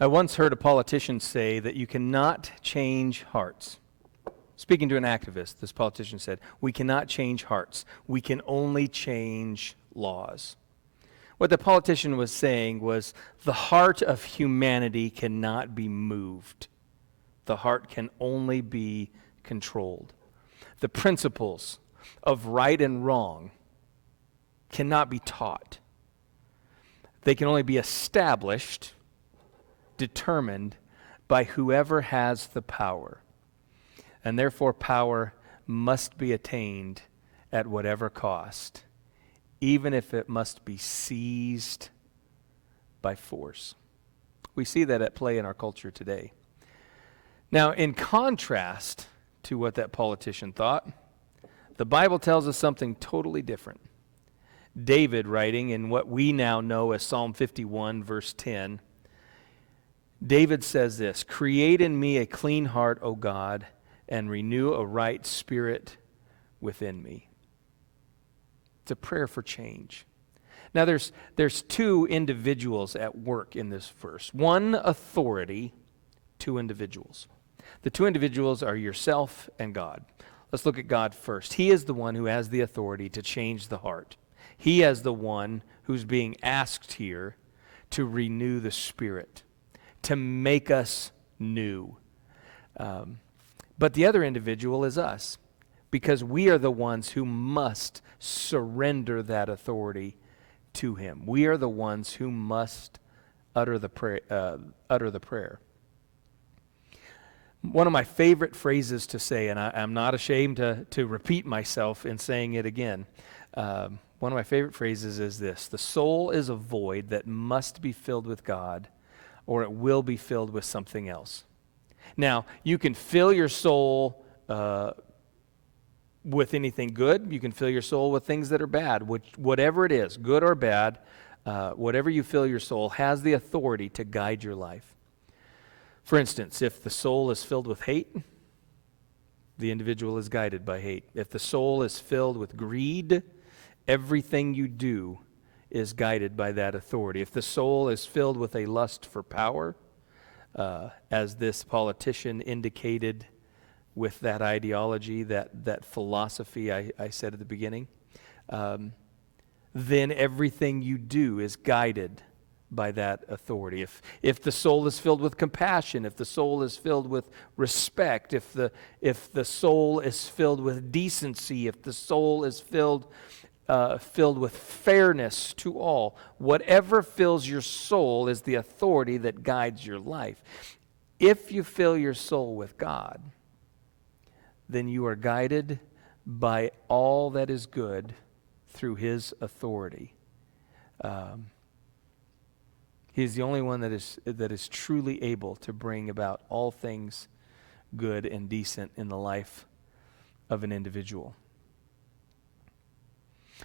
I once heard a politician say that you cannot change hearts. Speaking to an activist, this politician said, "We cannot change hearts. We can only change laws." What the politician was saying was the heart of humanity cannot be moved. The heart can only be controlled. The principles of right and wrong cannot be taught. They can only be established, determined by whoever has the power. And therefore, power must be attained at whatever cost, even if it must be seized by force. We see that at play in our culture today. Now, in contrast to what that politician thought, the Bible tells us something totally different. David, writing in what we now know as Psalm 51, verse 10, David says this, "Create in me a clean heart, O God, and renew a right spirit within me." It's a prayer for change. Now there's two individuals at work in this verse. One authority, two individuals. The two individuals are yourself and God. Let's look at God first. He is the one who has the authority to change the heart. He is the one who's being asked here to renew the spirit, to make us new. But the other individual is us, because we are the ones who must surrender that authority to Him. We are the ones who must utter the prayer. One of my favorite phrases to say, and I'm not ashamed to repeat myself in saying it again, one of my favorite phrases is this: the soul is a void that must be filled with God, or it will be filled with something else. Now, you can fill your soul with anything good. You can fill your soul with things that are bad. Whatever it is, good or bad, whatever you fill your soul has the authority to guide your life. For instance, if the soul is filled with hate, the individual is guided by hate. If the soul is filled with greed, everything you do is guided by that authority. If the soul is filled with a lust for power, as this politician indicated with that ideology, that philosophy I said at the beginning, then everything you do is guided by that authority. If the soul is filled with compassion, if the soul is filled with respect, if the soul is filled with decency, if the soul is filled with fairness to all, whatever fills your soul is the authority that guides your life. If you fill your soul with God, then you are guided by all that is good through His authority. He's the only one that is truly able to bring about all things good and decent in the life of an individual.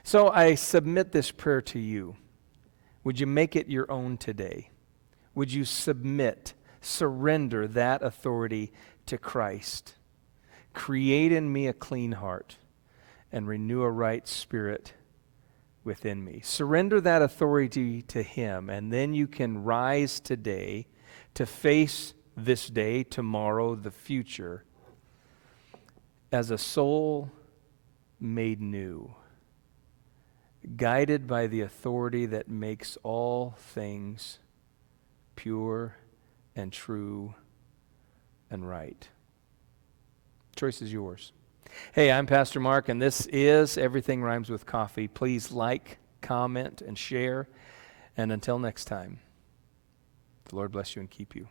So I submit this prayer to you. Would you make it your own today? Would you surrender that authority to Christ? Create in me a clean heart and renew a right spirit within me. Surrender that authority to Him, and then you can rise today to face this day, tomorrow, the future, as a soul made new, guided by the authority that makes all things pure and true and right. Choice is yours. Hey, I'm Pastor Mark, and this is Everything Rhymes with Coffee. Please like, comment, and share. And until next time, the Lord bless you and keep you.